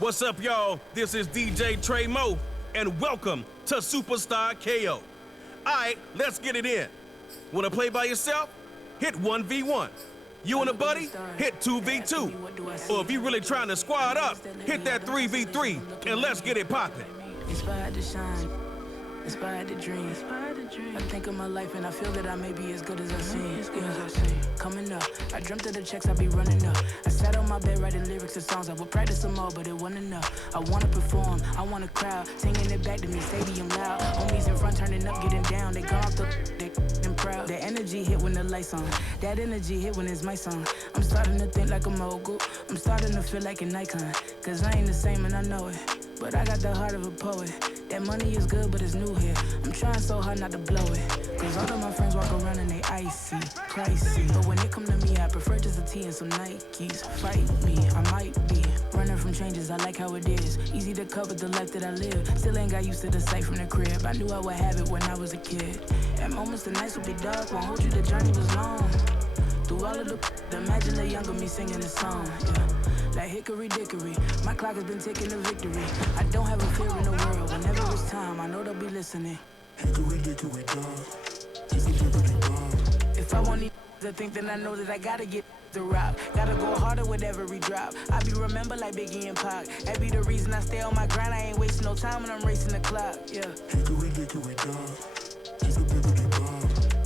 What's up, y'all? This is DJ Trey Mo, and welcome to Superstar KO. All right, let's get it in. Want to play by yourself? Hit 1v1. You and a buddy? Hit 2v2. Or if you're really trying to squad up, hit that 3v3, and let's get it poppin'. Inspired to shine, inspired to dream. I think of my life and I feel that I may be as good as I seem. Coming up, I dreamt of the checks I be running up. I sat on my bed writing lyrics and songs. I would practice them all, but it wasn't enough. I wanna perform, I want a crowd singing it back to me, stadium loud. Homies in front turning up, getting down. They gone off the and proud. That energy hit when the lights on. That energy hit when it's my song. I'm starting to think like a mogul. I'm starting to feel like an icon. Cause I ain't the same and I know it. But I got the heart of a poet. That money is good, but it's new here. I'm trying so hard not to blow it. Cause all of my friends walk around and they icy, pricey. But when it come to me, I prefer just a tee and some Nikes. Fight me, I might be running from changes, I like how it is. Easy to cover the life that I live. Still ain't got used to the sight from the crib. I knew I would have it when I was a kid. At moments the nights would be dark, won't hold you, the journey was long. Through all of the imagine the younger me singing the song, yeah. Like hickory dickory, my clock has been ticking to victory. I don't have a fear in the world. Whenever it's time, I know they'll be listening. Hickory dickory dog, it's a dippity dog. If I want these to think, then I know that I gotta get the rock. Gotta go harder with every drop. I be remembered like Biggie and Pac. That be the reason I stay on my grind. I ain't wasting no time when I'm racing the clock, yeah. Hickory dickory dog, it's a dippity dog.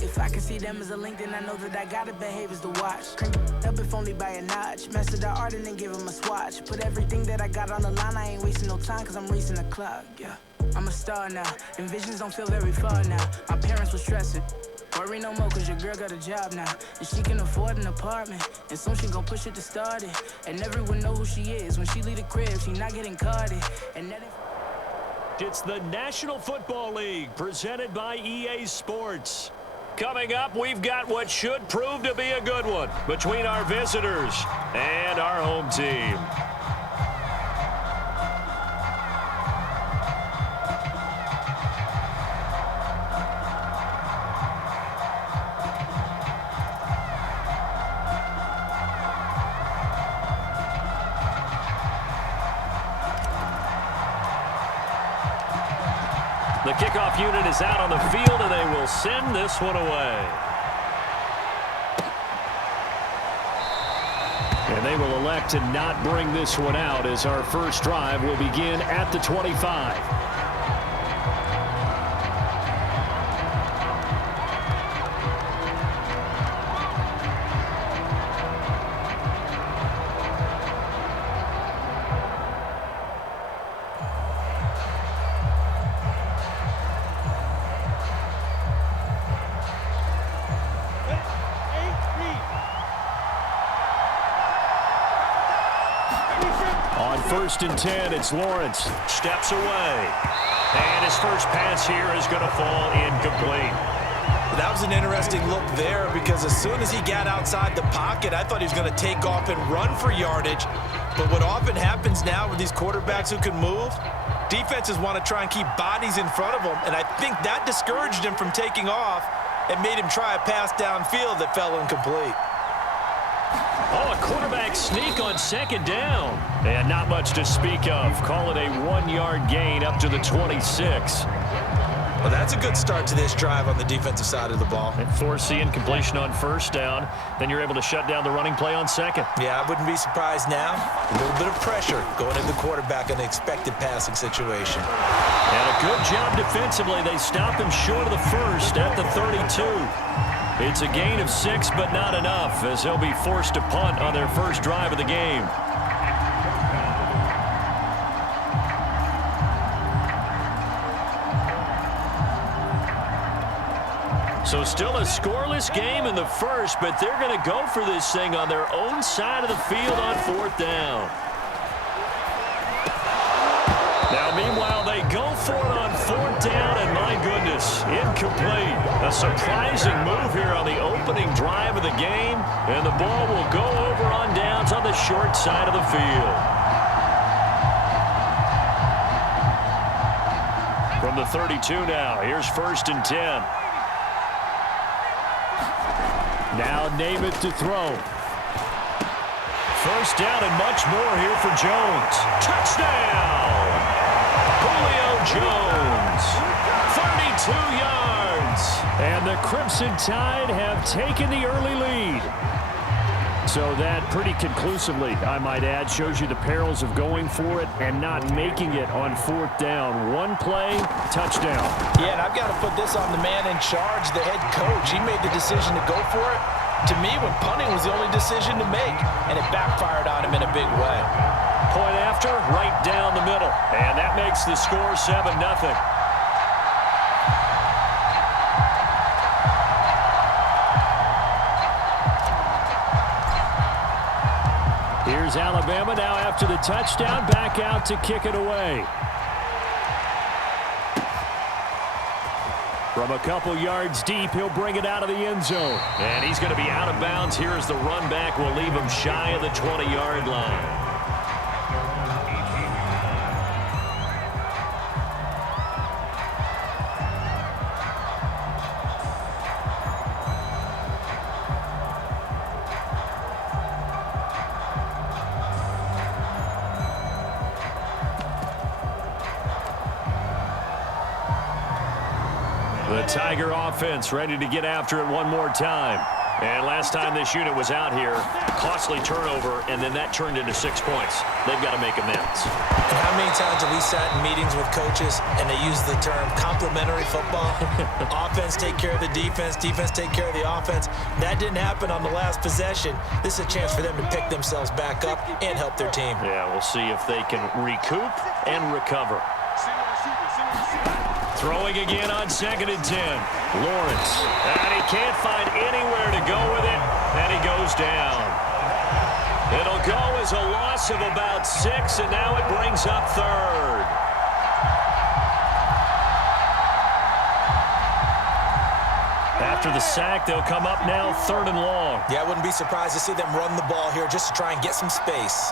If I can see them as a link, then I know that I gotta behave as the watch. Crank up if only by a notch. Master the art and then give him a swatch. Put everything that I got on the line. I ain't wasting no time cause I'm racing the clock, yeah. I'm a star now, and visions don't feel very far now. My parents were stressing. Worry no more cause your girl got a job now. And she can afford an apartment. And soon she gon' push it to start it. And everyone know who she is. When she leave the crib, she not getting carded. And that It's the National Football League presented by EA Sports. Coming up, we've got what should prove to be a good one between our visitors and our home team. The kickoff unit is out on the field, and they will send this one away. And they will elect to not bring this one out as our first drive will begin at the 25. First and 10, it's Lawrence. Steps away. And his first pass here is going to fall incomplete. That was an interesting look there because as soon as he got outside the pocket, I thought he was going to take off and run for yardage. But what often happens now with these quarterbacks who can move, defenses want to try and keep bodies in front of them, and I think that discouraged him from taking off and made him try a pass downfield that fell incomplete. Oh, a quarterback sneak on second down. And not much to speak of. Call it a 1-yard gain up to the 26. Well, that's a good start to this drive on the defensive side of the ball. And force the incompletion on first down. Then you're able to shut down the running play on second. Yeah, I wouldn't be surprised now. A little bit of pressure going into the quarterback in an expected passing situation. And a good job defensively. They stop him short of the first at the 32. It's a gain of 6, but not enough, as they'll be forced to punt on their first drive of the game. So still a scoreless game in the first, but they're going to go for this thing on their own side of the field on fourth down. Now, meanwhile, they go for it on fourth down, and my goodness, incomplete. A surprising move here on the opening drive of the game, and the ball will go over on downs on the short side of the field. From the 32 now, here's first and 10. Now Namath to throw. First down and much more here for Jones. Touchdown! Julio Jones, 32 yards. And the Crimson Tide have taken the early lead. So that pretty conclusively, I might add, shows you the perils of going for it and not making it on fourth down. One play, touchdown. Yeah, and I've got to put this on the man in charge, the head coach. He made the decision to go for it. To me, when punting was the only decision to make, and it backfired on him in a big way. Point after, right down the middle. And that makes the score 7-0. Here's Alabama now after the touchdown, back out to kick it away. From a couple yards deep, he'll bring it out of the end zone. And he's going to be out of bounds here as the run back will leave him shy of the 20-yard line. The Tiger offense ready to get after it one more time. And last time this unit was out here, costly turnover, and then that turned into 6 points. They've got to make amends. And how many times have we sat in meetings with coaches and they use the term complementary football? Offense take care of the defense, defense take care of the offense. That didn't happen on the last possession. This is a chance for them to pick themselves back up and help their team. Yeah, we'll see if they can recoup and recover. Throwing again on 2nd and 10. Lawrence. And he can't find anywhere to go with it. And he goes down. It'll go as a loss of about 6, and now it brings up 3rd. After the sack, they'll come up now 3rd and long. Yeah, I wouldn't be surprised to see them run the ball here just to try and get some space.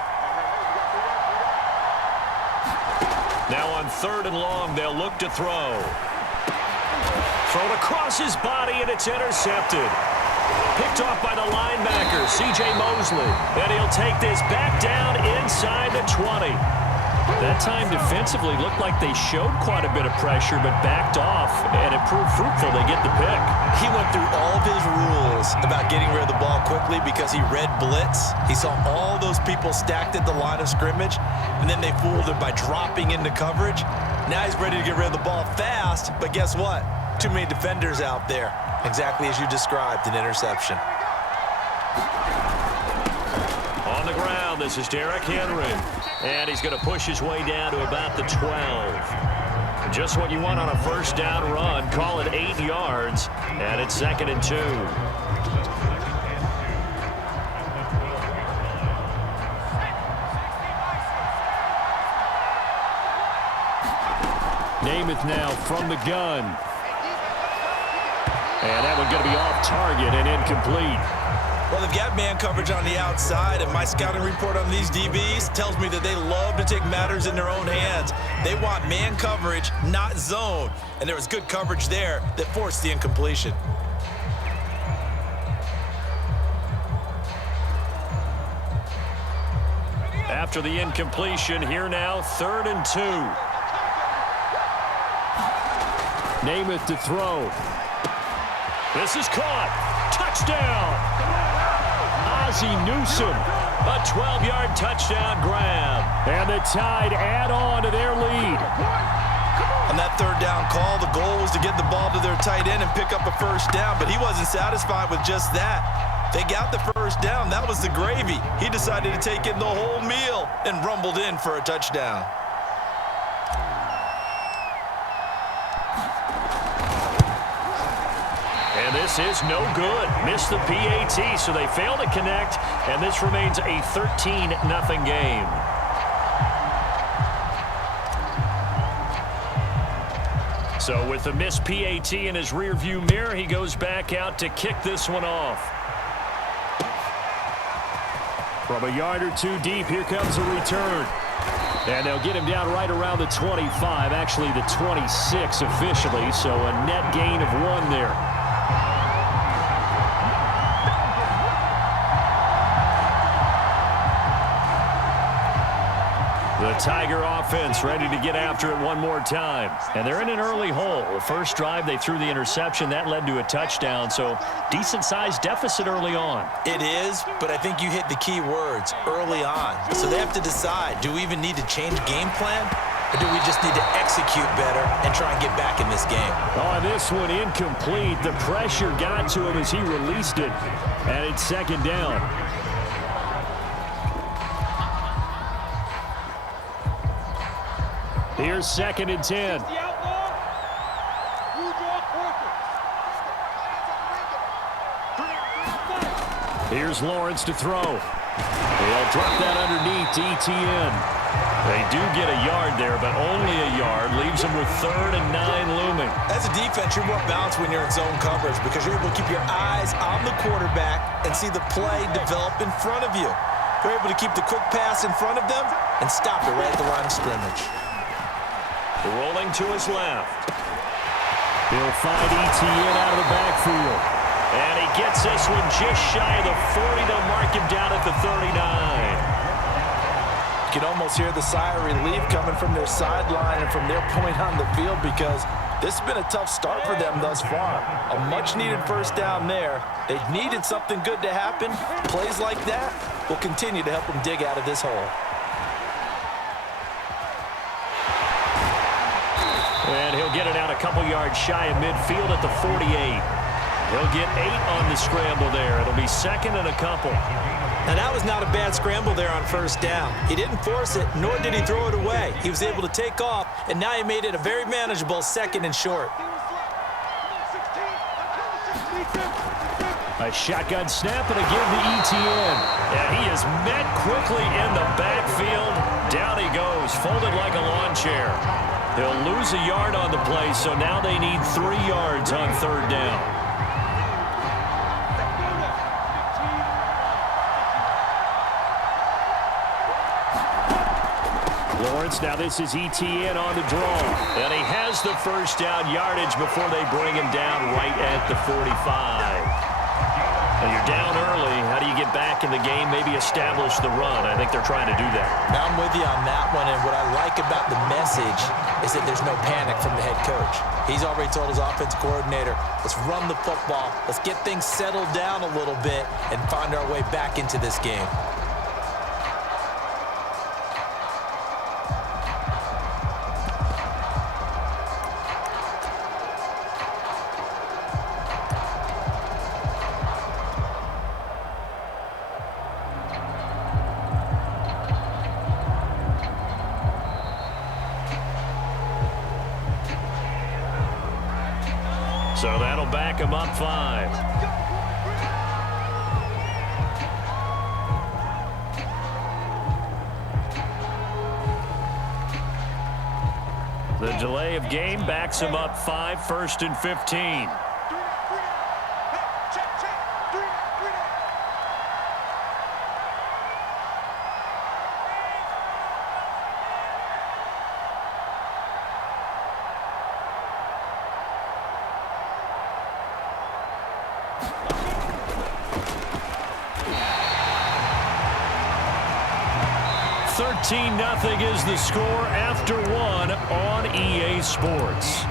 Now on 3rd and long, they'll look to throw. Thrown across his body, and it's intercepted. Picked off by the linebacker, C.J. Mosley. And he'll take this back down inside the 20. That time defensively looked like they showed quite a bit of pressure, but backed off, and it proved fruitful. They get the pick. He went through all of his rules about getting rid of the ball quickly because he read blitz. He saw all those people stacked at the line of scrimmage, and then they fooled him by dropping into coverage. Now he's ready to get rid of the ball fast, but guess what? Too many defenders out there. Exactly as you described, an interception. On the ground, this is Derrick Henry. And he's going to push his way down to about the 12. Just what you want on a first down run. Call it 8 yards. And it's 2nd and 2. Namath now from the gun. And that one going to be off target and incomplete. Well, they've got man coverage on the outside, and my scouting report on these DBs tells me that they love to take matters in their own hands. They want man coverage, not zone. And there was good coverage there that forced the incompletion. After the incompletion, here now, 3rd and 2. Namath to throw. This is caught. Touchdown. Ozzie Newsome. A 12-yard touchdown grab. And the Tide add on to their lead. On that 3rd down call, the goal was to get the ball to their tight end and pick up a first down, but he wasn't satisfied with just that. They got the first down. That was the gravy. He decided to take in the whole meal and rumbled in for a touchdown. And this is no good. Missed the PAT, so they fail to connect, and this remains a 13-0 game. So with the missed PAT in his rearview mirror, he goes back out to kick this one off. From a yard or 2 deep, here comes a return. And they'll get him down right around the 25, actually the 26 officially, so a net gain of 1 there. The Tiger offense ready to get after it one more time. And they're in an early hole. First drive, they threw the interception. That led to a touchdown, so decent-sized deficit early on. It is, but I think you hit the key words, early on. So they have to decide, do we even need to change game plan? Or do we just need to execute better and try and get back in this game? Oh, this one incomplete. The pressure got to him as he released it. And it's second down. Here's 2nd and 10. Here's Lawrence to throw. They'll drop that underneath to ETN. They do get a yard there, but only a yard. Leaves them with 3rd and 9 looming. As a defense, you're more balanced when you're in zone coverage because you're able to keep your eyes on the quarterback and see the play develop in front of you. You're able to keep the quick pass in front of them and stop it right at the line of scrimmage. Rolling to his left. He'll find ETN out of the backfield. And he gets this one just shy of the 40. They'll mark him down at the 39. You can almost hear the sigh of relief coming from their sideline and from their point on the field because this has been a tough start for them thus far. A much-needed first down there. They needed something good to happen. Plays like that will continue to help them dig out of this hole. And he'll get it out a couple yards shy of midfield at the 48. He'll get 8 on the scramble there. It'll be 2nd and a couple. Now, that was not a bad scramble there on first down. He didn't force it, nor did he throw it away. He was able to take off, and now he made it a very manageable 2nd and short. A shotgun snap and a give to ETN. And he is met quickly in the backfield. Down he goes, folded like a lawn chair. He'll lose a yard on the play, so now they need 3 yards on 3rd down. Lawrence, now this is ETN on the draw. And he has the first down yardage before they bring him down right at the 45. Now you're down early. How do you get back in the game, maybe establish the run? I think they're trying to do that. Now I'm with you on that one, and what I like about the message is that there's no panic from the head coach. He's already told his offense coordinator, let's run the football, let's get things settled down a little bit and find our way back into this game. So that'll back him up 5. The delay of game backs him up 5, 1st and 15. Nothing is the score after 1 on EA Sports.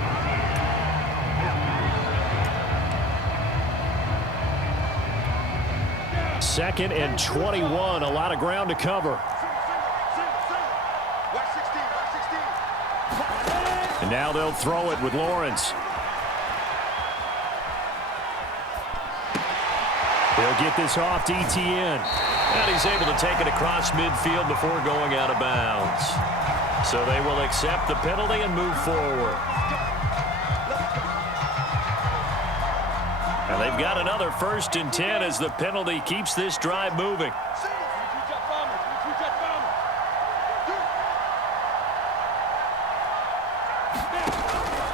Second and 21, a lot of ground to cover. And now they'll throw it with Lawrence. He'll get this off to ETN. And he's able to take it across midfield before going out of bounds. So they will accept the penalty and move forward. And they've got another 1st and 10 as the penalty keeps this drive moving.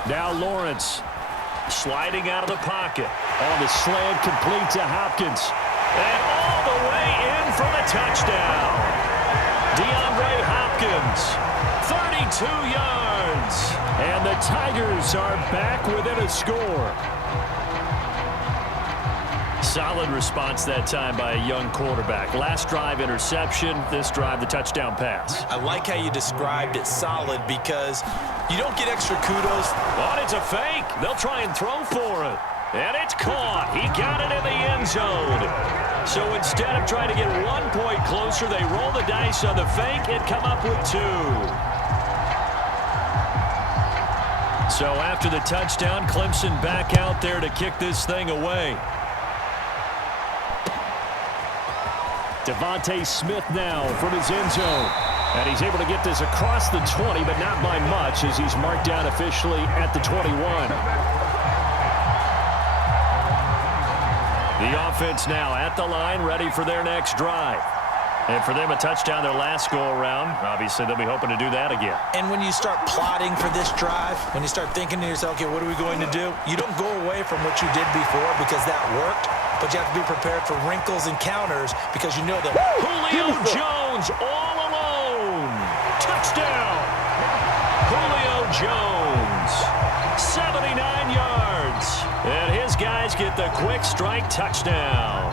Now Lawrence sliding out of the pocket. On the slant, complete to Hopkins. And all the way in for the touchdown. DeAndre Hopkins, 32 yards. And the Tigers are back within a score. solid response that time by a young quarterback. Last drive, interception. This drive, the touchdown pass. I like how you described it solid because you don't get extra kudos. Oh, it's a fake. They'll try and throw for it. And it's caught. He got it in the end zone. So instead of trying to get 1 point closer, they roll the dice on the fake and come up with 2. So after the touchdown, Clemson back out there to kick this thing away. Devontae Smith now from his end zone. And he's able to get this across the 20, but not by much as he's marked down officially at the 21. The offense now at the line, ready for their next drive. And for them, a touchdown their last go-around. Obviously, they'll be hoping to do that again. And when you start plotting for this drive, when you start thinking to yourself, okay, what are we going to do? You don't go away from what you did before because that worked, but you have to be prepared for wrinkles and counters because you know that Julio Jones all alone. Touchdown. Julio Jones, 79 yards. And his guys get the quick strike touchdown.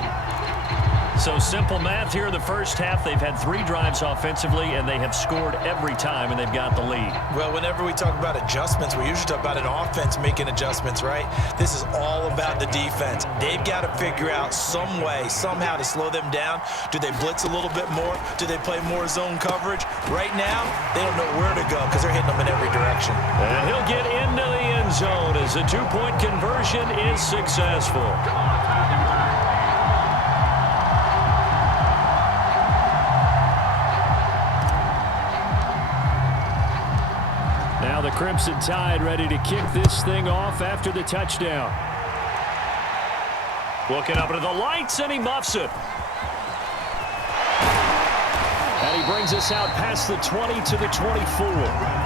So simple math here in the first half. They've had 3 drives offensively, and they have scored every time, and they've got the lead. Well, whenever we talk about adjustments, we usually talk about an offense making adjustments, right? This is all about the defense. They've got to figure out some way, somehow to slow them down. Do they blitz a little bit more? Do they play more zone coverage? Right now, they don't know where to go because they're hitting them in every direction. And he'll get into the end zone as the 2-point conversion is successful. Now the Crimson Tide ready to kick this thing off after the touchdown. Looking up into the lights, and he muffs it. And he brings us out past the 20 to the 24.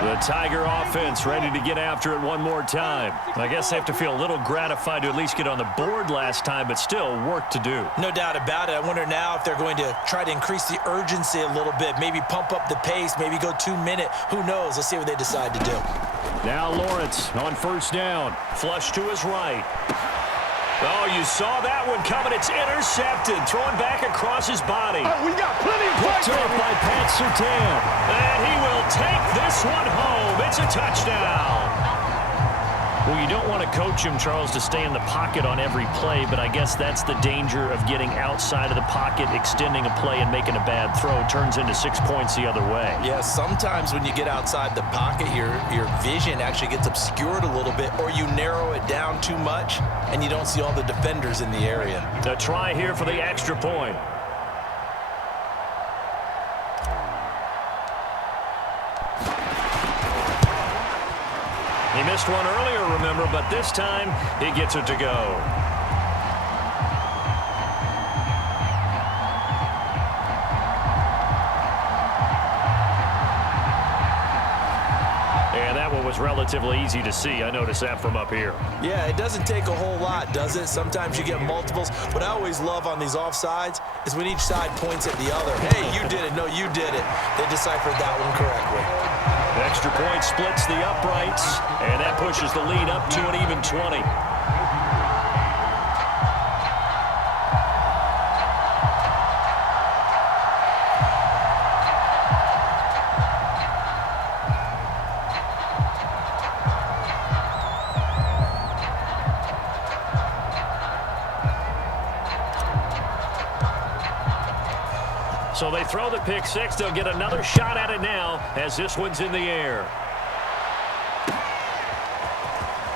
The Tiger offense ready to get after it one more time. I guess they have to feel a little gratified to at least get on the board last time, but still work to do. No doubt about it. I wonder now if they're going to try to increase the urgency a little bit, maybe pump up the pace, maybe go 2-minute. Who knows? Let's see what they decide to do. Now Lawrence on first down. Flush to his right. Oh, you saw that one coming. It's intercepted. Throwing back across his body. Oh, we got plenty of time. Picked off by Pat Surtain. And he will take this one home. It's a touchdown. Well, you don't want to coach him, Charles, to stay in the pocket on every play, but I guess that's the danger of getting outside of the pocket, extending a play, and making a bad throw. It turns into 6 points the other way. Yeah, sometimes when you get outside the pocket, your vision actually gets obscured a little bit, or you narrow it down too much, and you don't see all the defenders in the area. A try here for the extra point. He missed one earlier, remember, but this time he gets it to go. And that one was relatively easy to see. I noticed that from up here. Yeah, it doesn't take a whole lot, does it? Sometimes you get multiples. What I always love on these offsides is when each side points at the other. Hey, you did it. No, you did it. They deciphered that one correctly. Extra point splits the uprights, and that pushes the lead up to an even 20. So they throw the pick six. They'll get another shot at it now as this one's in the air.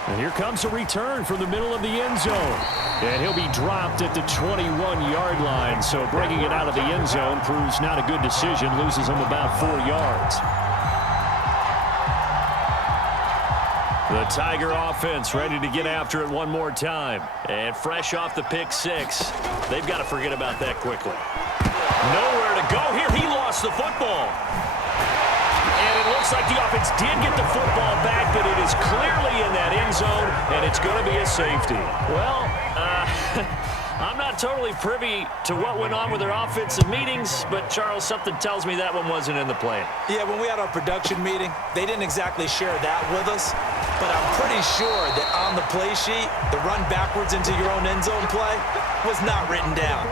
And here comes a return from the middle of the end zone. And he'll be dropped at the 21-yard line. So bringing it out of the end zone proves not a good decision. Loses him about 4 yards. The Tiger offense ready to get after it one more time. And fresh off the pick six, they've got to forget about that quickly. Nowhere to go here. He lost the football. And it looks like the offense did get the football back, but it is clearly in that end zone, and it's going to be a safety. Well, I'm not totally privy to what went on with their offensive meetings, but, Charles, something tells me that one wasn't in the plan. Yeah, when we had our production meeting, they didn't exactly share that with us, but I'm pretty sure that on the play sheet, the run backwards into your own end zone play was not written down.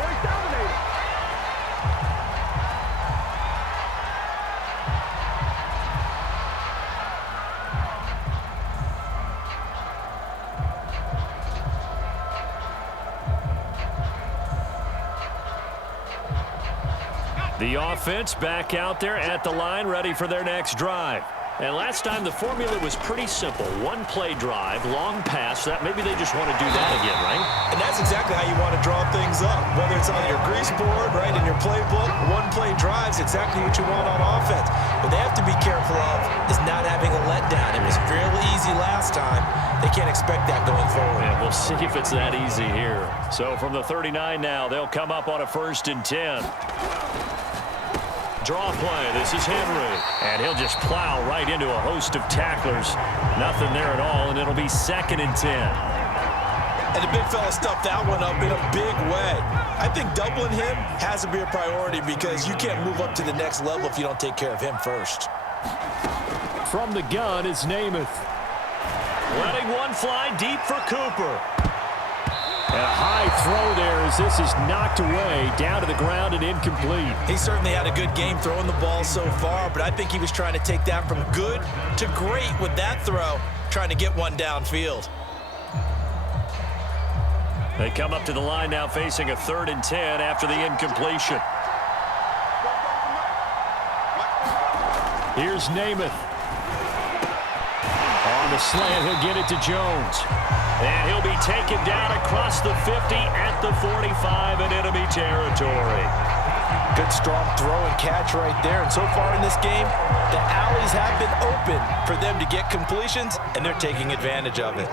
The offense back out there at the line, ready for their next drive. And last time the formula was pretty simple. One play drive, long pass. That maybe they just want to do that again, right? And that's exactly how you want to draw things up. Whether it's on your grease board, right, in your playbook, one play drives exactly what you want on offense. What they have to be careful of is not having a letdown. It was fairly easy last time. They can't expect that going forward. Yeah, we'll see if it's that easy here. So from the 39 now, they'll come up on a 1st and 10. Draw play. This is Henry. And he'll just plow right into a host of tacklers. Nothing there at all, and it'll be 2nd and 10. And the big fella stuffed that one up in a big way. I think doubling him has to be a priority because you can't move up to the next level if you don't take care of him first. From the gun is Namath. Letting one fly deep for Cooper. And a high throw there as this is knocked away, down to the ground and incomplete. He certainly had a good game throwing the ball so far, but I think he was trying to take that from good to great with that throw, trying to get one downfield. They come up to the line now facing a 3rd and 10 after the incompletion. Here's Namath. On the slant, he'll get it to Jones. And he'll be taken down across the 50 at the 45 in enemy territory. Good strong throw and catch right there. And so far in this game, the alleys have been open for them to get completions, and they're taking advantage of it.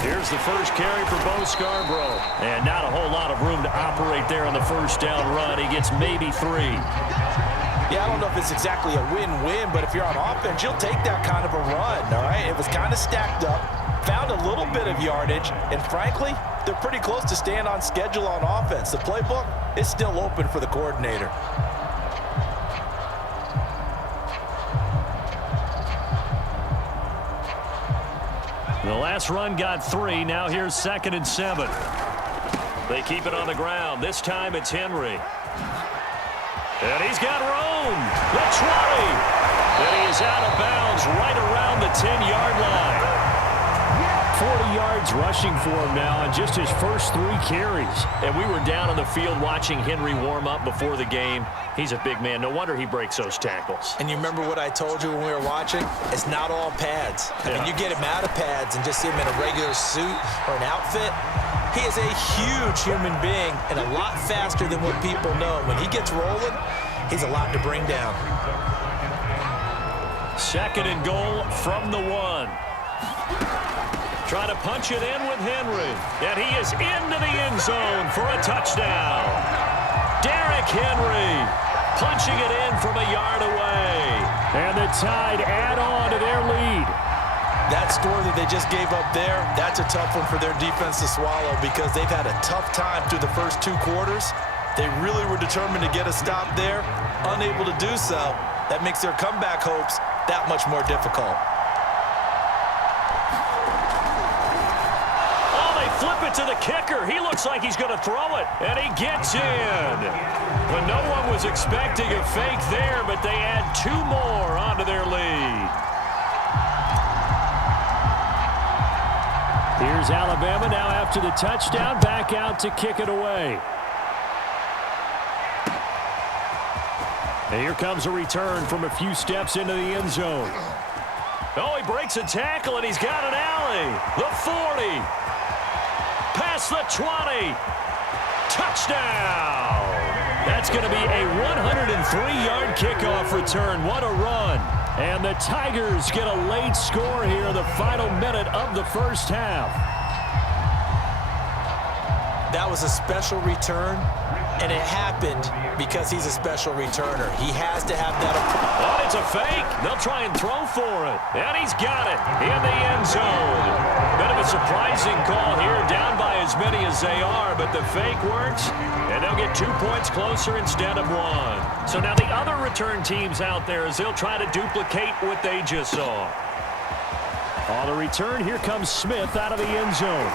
Here's the first carry for Bo Scarborough. And not a whole lot of room to operate there on the first down run. He gets maybe 3. Yeah, I don't know if it's exactly a win-win, but if you're on offense, you'll take that kind of a run, all right? It was kind of stacked up, found a little bit of yardage, and frankly, they're pretty close to staying on schedule on offense. The playbook is still open for the coordinator. The last run got 3. Now here's 2nd and 7. They keep it on the ground. This time it's Henry. And he's got room. The 20. And he is out of bounds right around the 10-yard line. 40 yards rushing for him now in just his first 3 carries. And we were down on the field watching Henry warm up before the game. He's a big man. No wonder he breaks those tackles. And you remember what I told you when we were watching? It's not all pads. I mean, you get him out of pads and just see him in a regular suit or an outfit. He is a huge human being and a lot faster than what people know. When he gets rolling, he's a lot to bring down. 2nd and goal from the 1. Trying to punch it in with Henry. And he is into the end zone for a touchdown. Derrick Henry punching it in from a yard away. And the Tide add on to their lead. That score that they just gave up there, that's a tough one for their defense to swallow because they've had a tough time through the first 2 quarters. They really were determined to get a stop there, unable to do so. That makes their comeback hopes that much more difficult. Oh, they flip it to the kicker. He looks like he's going to throw it, and he gets in. But no one was expecting a fake there, but they add 2 more onto their lead. Here's Alabama now after the touchdown, back out to kick it away. And here comes a return from a few steps into the end zone. Oh, he breaks a tackle, and he's got an alley. The 40. Past the 20. Touchdown. That's going to be a 103-yard kickoff return. What a run. And the Tigers get a late score here in the final minute of the first half. That was a special return And it happened because he's a special returner. He has to have that approach. Oh, it's a fake. They'll try and throw for it. And he's got it in the end zone. Bit of a surprising call here, down by as many as they are, but the fake works, and they'll get 2 points closer instead of 1. So now the other return teams out there as they'll try to duplicate what they just saw. On the return, here comes Smith out of the end zone.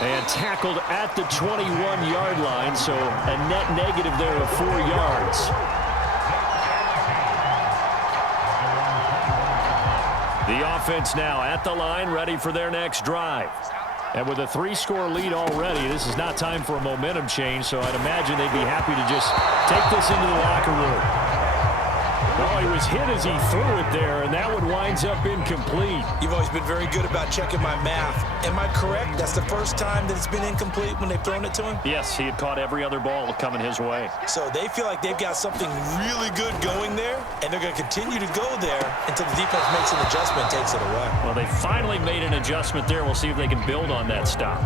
And tackled at the 21-yard line, so a net negative there of 4 yards. The offense now at the line, ready for their next drive. And with a 3-score lead already, this is not time for a momentum change, so I'd imagine they'd be happy to just take this into the locker room. Well, he was hit as he threw it there, and that one winds up incomplete. You've always been very good about checking my math. Am I correct? That's the first time that it's been incomplete when they've thrown it to him? Yes, he had caught every other ball coming his way. So they feel like they've got something really good going there, and they're going to continue to go there until the defense makes an adjustment and takes it away. Well, they finally made an adjustment there. We'll see if they can build on that stop.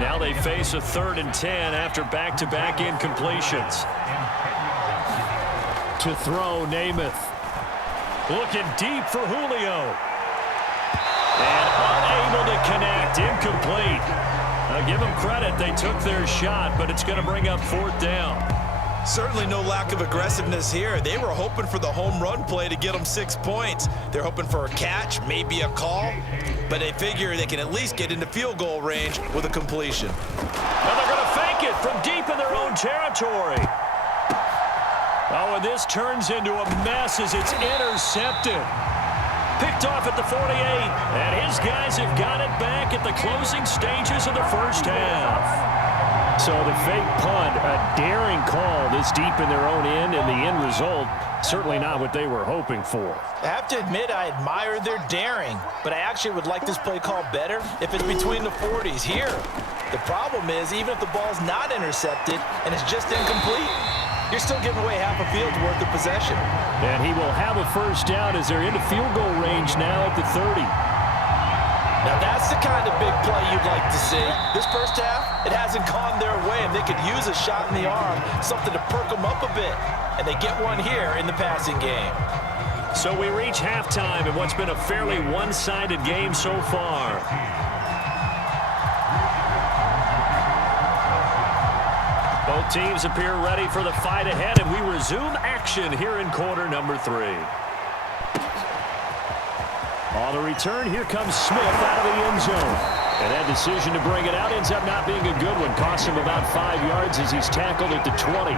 Now they face a 3rd and 10 after back-to-back incompletions. To throw, Namath. Looking deep for Julio. And unable to connect, incomplete. Now give them credit, they took their shot, but it's going to bring up 4th down. Certainly no lack of aggressiveness here. They were hoping for the home run play to get them 6 points. They're hoping for a catch, maybe a call, but they figure they can at least get into field goal range with a completion. Now they're going to fake it from deep in their own territory. Oh, and this turns into a mess as it's intercepted. Picked off at the 48, and his guys have got it back at the closing stages of the first half. So the fake punt, a daring call this deep in their own end, and the end result, certainly not what they were hoping for. I have to admit I admire their daring, but I actually would like this play call better if it's between the 40s here. The problem is, even if the ball's not intercepted and it's just incomplete, you're still giving away half a field's worth of possession. And he will have a first down as they're into field goal range now at the 30. Now that's the kind of big play you'd like to see. This first half, it hasn't gone their way, and they could use a shot in the arm, something to perk them up a bit. And they get one here in the passing game. So we reach halftime in what's been a fairly one-sided game so far. Both teams appear ready for the fight ahead, and we resume action here in quarter number 3. On the return, here comes Smith out of the end zone. And that decision to bring it out ends up not being a good one. Costs him about 5 yards as he's tackled at the 20.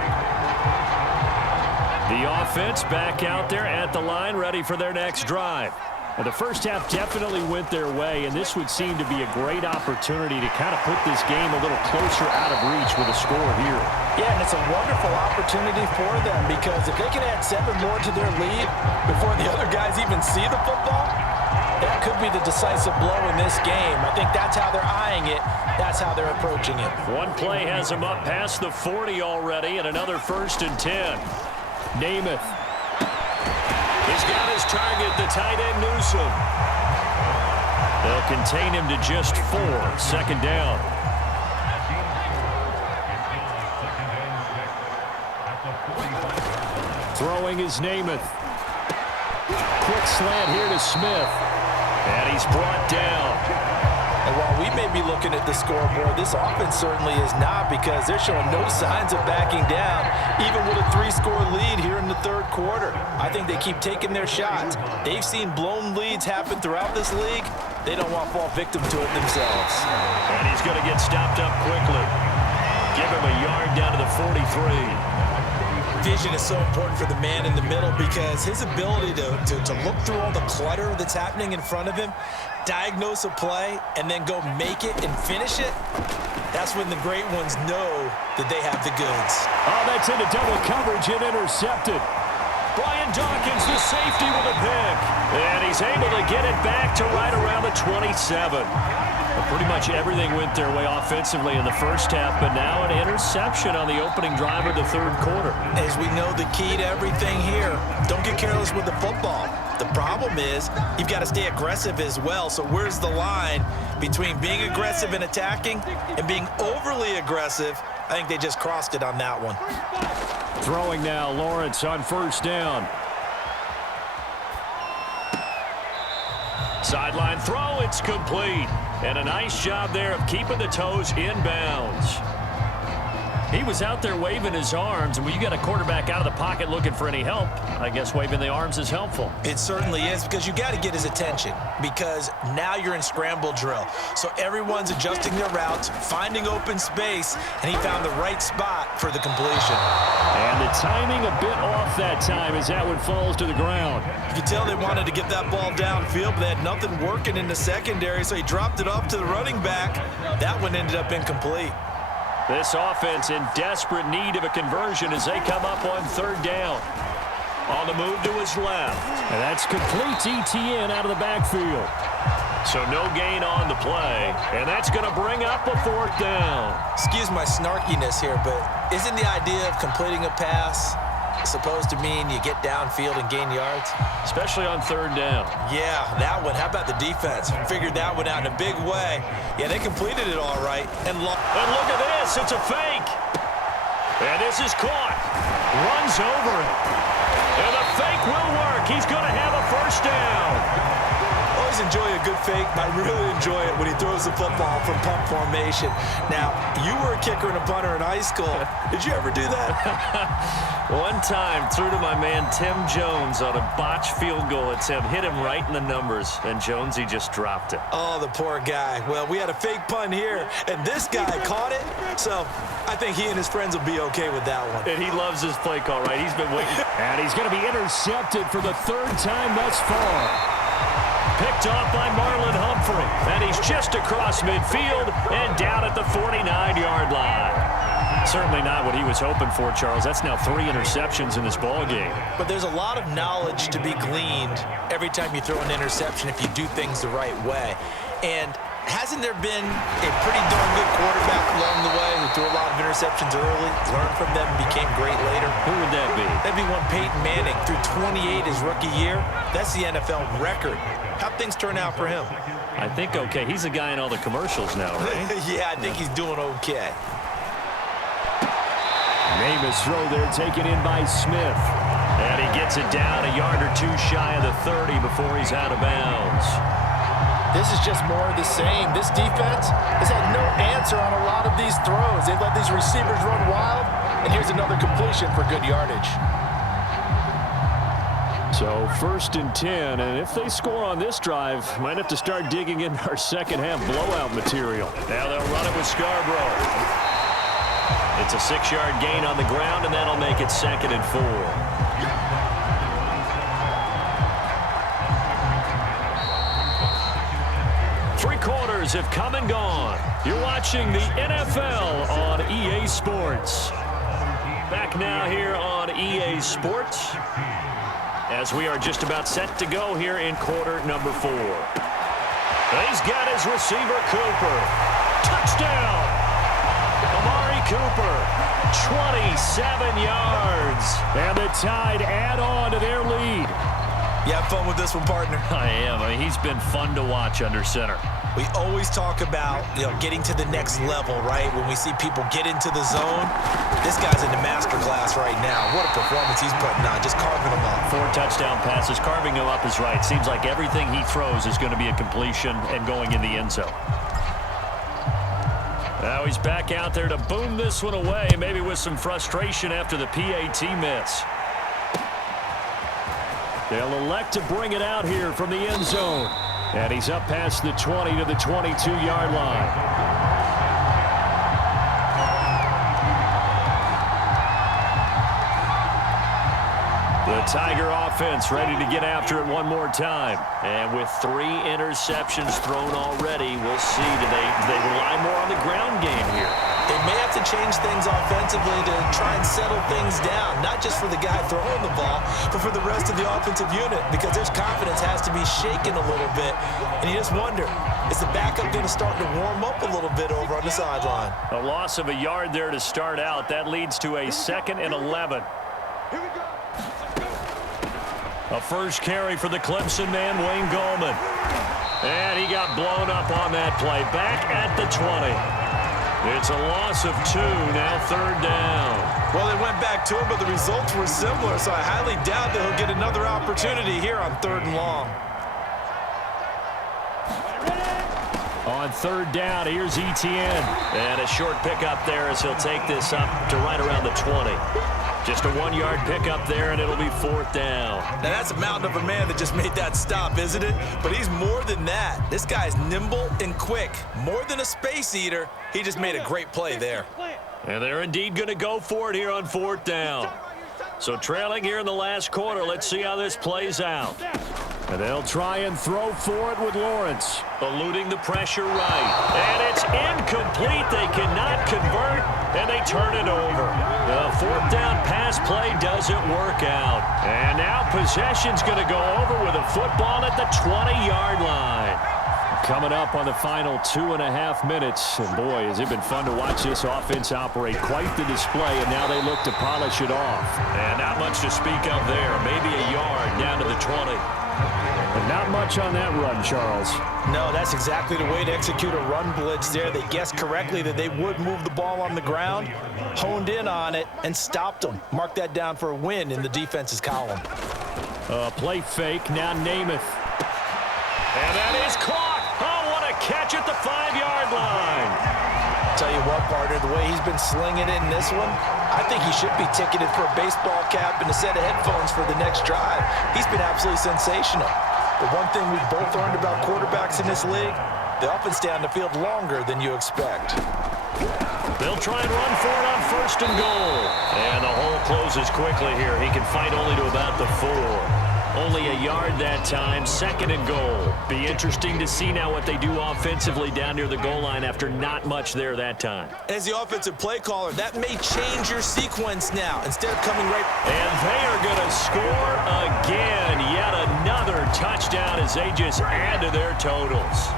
The offense back out there at the line, ready for their next drive. Well, the first half definitely went their way, and this would seem to be a great opportunity to kind of put this game a little closer out of reach with a score here. Yeah, and it's a wonderful opportunity for them because if they can add 7 more to their lead before the other guys even see the football, that could be the decisive blow in this game. I think that's how they're eyeing it. That's how they're approaching it. One play has them up past the 40 already, and another 1st and 10. Namath. He's got his target, the tight end Newsome. They'll contain him to just 4. 2nd down. Throwing is Namath. Quick slant here to Smith. And he's brought down. And while we may be looking at the scoreboard, this offense certainly is not because they're showing no signs of backing down, even with a 3-score lead here in the 3rd quarter. I think they keep taking their shots. They've seen blown leads happen throughout this league. They don't want to fall victim to it themselves. And he's going to get stopped up quickly. Give him a yard down to the 43. Vision is so important for the man in the middle because his ability to look through all the clutter that's happening in front of him, diagnose a play, and then go make it and finish it, that's when the great ones know that they have the goods. Oh, that's into double coverage and intercepted. Brian Dawkins, the safety with a pick. And he's able to get it back to right around the 27. Well, pretty much everything went their way offensively in the first half, but now an interception on the opening drive of the 3rd quarter. As we know, the key to everything here, don't get careless with the football. The problem is you've got to stay aggressive as well. So where's the line between being aggressive and attacking and being overly aggressive I think they just crossed it on that one. Throwing now, Lawrence on first down. Sideline throw, it's complete. And a nice job there of keeping the toes in bounds. He was out there waving his arms, and when you got a quarterback out of the pocket looking for any help, I guess waving the arms is helpful. It certainly is, because you got to get his attention, because now you're in scramble drill. So everyone's adjusting their routes, finding open space, and he found the right spot for the completion. And the timing a bit off that time as that one falls to the ground. You can tell they wanted to get that ball downfield, but they had nothing working in the secondary, so he dropped it off to the running back. That one ended up incomplete. This offense in desperate need of a conversion as they come up on third down. On the move to his left. And that's complete ETN out of the backfield. So no gain on the play. And that's going to bring up a fourth down. Excuse my snarkiness here, but isn't the idea of completing a pass supposed to mean you get downfield and gain yards? Especially on third down. Yeah, that one. How about the defense? Figured that one out in a big way. Yeah, they completed it all right. And look at this. It's a fake. And this is caught. Runs over it. And the fake will work. He's going to have a first down. Always enjoy a good fake, but I really enjoy it when he throws the football from pump formation. Now, you were a kicker and a punter in high school. Did you ever do that? One time, threw to my man Tim Jones on a botched field goal attempt. Hit him right in the numbers, and Jonesy just dropped it. Oh, the poor guy. Well, we had a fake punt here, and this guy caught it, so I think he and his friends will be okay with that one. And he loves his play call, right? He's been waiting. And he's going to be intercepted for the third time thus far. Picked off by Marlon Humphrey. And he's just across midfield and down at the 49-yard line. Certainly not what he was hoping for, Charles. That's now 3 interceptions in this ball game. But there's a lot of knowledge to be gleaned every time you throw an interception if you do things the right way. And hasn't there been a pretty darn good quarterback along the way who threw a lot of interceptions early, learned from them, and became great later? Who would that be? That'd be one Peyton Manning. Threw 28 his rookie year. That's the NFL record. How'd things turn out for him? I think okay. He's a guy in all the commercials now, right? Yeah, I think he's doing okay. Namath's throw there taken in by Smith. And he gets it down a yard or two shy of the 30 before he's out of bounds. This is just more of the same. This defense has had no answer on a lot of these throws. They've let these receivers run wild, and here's another completion for good yardage. So 1st and 10, and if they score on this drive, might have to start digging in our second half blowout material. Now they'll run it with Scarborough. It's a 6-yard gain on the ground, and that'll make it 2nd and 4. Three quarters have come and gone. You're watching the NFL on EA Sports. Back now here on EA Sports as we are just about set to go here in quarter number 4. He's got his receiver, Cooper. Touchdown! Amari Cooper, 27 yards. And the Tide add on to their lead. You have fun with this one, partner? I am. I mean, he's been fun to watch under center. We always talk about, getting to the next level, right? When we see people get into the zone, this guy's in the master class right now. What a performance he's putting on, just carving them up. 4 touchdown passes, carving them up is right. Seems like everything he throws is going to be a completion and going in the end zone. Now he's back out there to boom this one away, maybe with some frustration after the PAT miss. They'll elect to bring it out here from the end zone. And he's up past the 20 to the 22-yard line. The Tiger offense ready to get after it one more time. And with 3 interceptions thrown already, we'll see. Do they rely more on the ground game here? They may have to change things offensively to try and settle things down, not just for the guy throwing the ball, but for the rest of the offensive unit, because their confidence has to be shaken a little bit. And you just wonder, is the backup going to start to warm up a little bit over on the sideline? A loss of a yard there to start out. That leads to a 2nd and 11. A first carry for the Clemson man, Wayne Gallman. And he got blown up on that play. Back at the 20. It's a loss of 2, now 3rd down. Well, they went back to him, but the results were similar, so I highly doubt that he'll get another opportunity here on 3rd and long. On 3rd down, here's Etienne. And a short pickup there as he'll take this up to right around the 20. Just a 1-yard pickup there, and it'll be 4th down. Now, that's a mountain of a man that just made that stop, isn't it? But he's more than that. This guy's nimble and quick. More than a space eater, he just made a great play there. And they're indeed going to go for it here on 4th down. So trailing here in the last quarter, let's see how this plays out. And they'll try and throw for it with Lawrence. Eluding the pressure right. And it's incomplete. They cannot convert, and they turn it over. The 4th down pass play doesn't work out. And now possession's going to go over with a football at the 20-yard line. Coming up on the final 2.5 minutes. And boy, has it been fun to watch this offense operate. Quite the display, and now they look to polish it off. And not much to speak of there. Maybe a yard down to the 20. But not much on that run, Charles. No, that's exactly the way to execute a run blitz there. They guessed correctly that they would move the ball on the ground, honed in on it, and stopped them. Mark that down for a win in the defense's column. Play fake, now Namath. And that is caught. Oh, what a catch at the 5-yard line. Tell you what, partner, the way he's been slinging it in this one, I think he should be ticketed for a baseball cap and a set of headphones for the next drive. He's been absolutely sensational. The one thing we've both learned about quarterbacks in this league, they often stay on the field longer than you expect. They'll try and run for it on 1st and goal. And the hole closes quickly here. He can fight only to about the 4. Only a yard that time, 2nd and goal. Be interesting to see now what they do offensively down near the goal line after not much there that time. As the offensive play caller, that may change your sequence now. Instead of coming right... And they are going to score again. Yet another touchdown as they just add to their totals.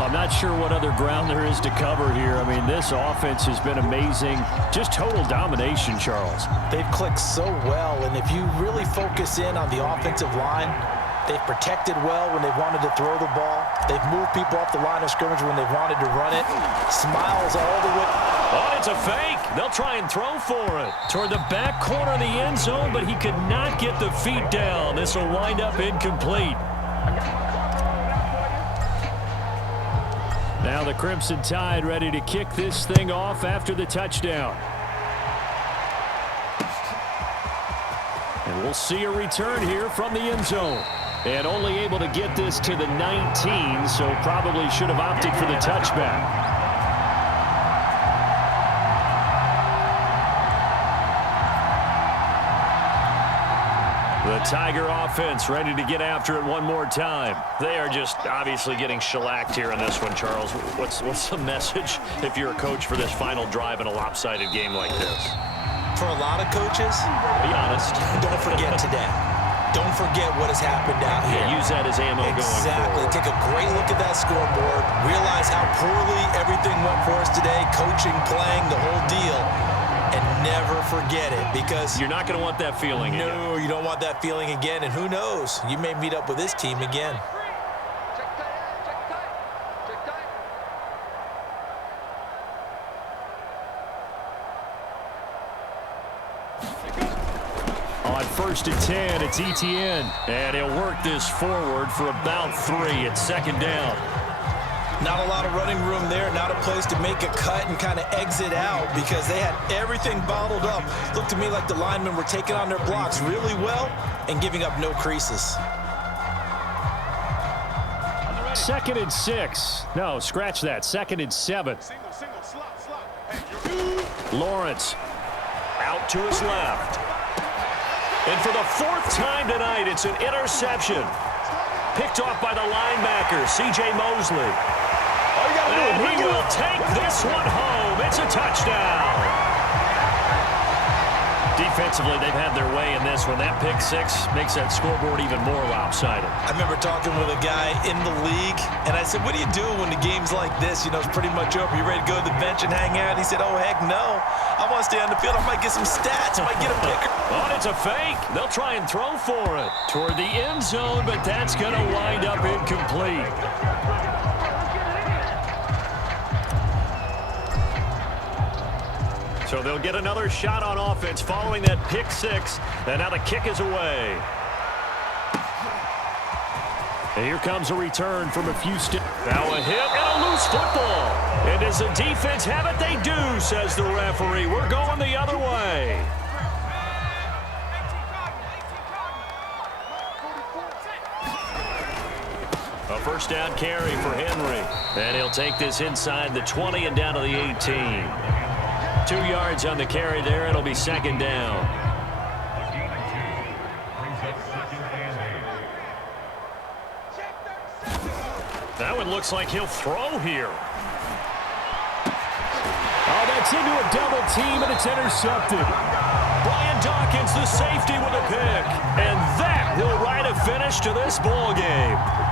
I'm not sure what other ground there is to cover here. I mean, this offense has been amazing. Just total domination, Charles. They've clicked so well, and if you really focus in on the offensive line, they've protected well when they've wanted to throw the ball. They've moved people off the line of scrimmage when they've wanted to run it. Smiles all the way. Oh, it's a fake. They'll try and throw for it. Toward the back corner of the end zone, but he could not get the feet down. This will wind up incomplete. Now the Crimson Tide ready to kick this thing off after the touchdown. And we'll see a return here from the end zone. And only able to get this to the 19, so probably should have opted for the touchback. The Tiger offense ready to get after it one more time. They are just obviously getting shellacked here in this one, Charles. What's the message if you're a coach for this final drive in a lopsided game like this? For a lot of coaches, be honest. Don't forget today. Don't forget what has happened out here. Yeah, use that as ammo going forward. Exactly. Take a great look at that scoreboard. Realize how poorly everything went for us today. Coaching, playing, the whole deal. And never forget it, because you're not going to want that feeling again. No, you don't want that feeling again. And who knows? You may meet up with this team again. On 1st and 10, it's Etienne. And he'll work this forward for about 3. It's 2nd down. Not a lot of running room there, not a place to make a cut and kind of exit out because they had everything bottled up. Looked to me like the linemen were taking on their blocks really well and giving up no creases. 2nd and 6. No, scratch that. 2nd and 7. Lawrence out to his left. And for the 4th time tonight, it's an interception. Picked off by the linebacker, C.J. Mosley. And he will take this one home. It's a touchdown. Defensively, they've had their way in this one. That pick 6 makes that scoreboard even more lopsided. I remember talking with a guy in the league, and I said, what do you do when the game's like this? You know, it's pretty much over. You ready to go to the bench and hang out? He said, oh, heck no. I want to stay on the field. I might get some stats. I might get a picker. Oh, it's a fake. They'll try and throw for it toward the end zone, but that's going to wind up incomplete. So they'll get another shot on offense following that pick six. And now the kick is away. And here comes a return from a few steps. Now a hit and a loose football. And does the defense have it? They do, says the referee. We're going the other way. A first down carry for Henry. And he'll take this inside the 20 and down to the 18. 2 yards on the carry there. It'll be second down. That one looks like he'll throw here. Oh, that's into a double team, and it's intercepted. Brian Dawkins, the safety, with a pick. And that will write a finish to this ball game.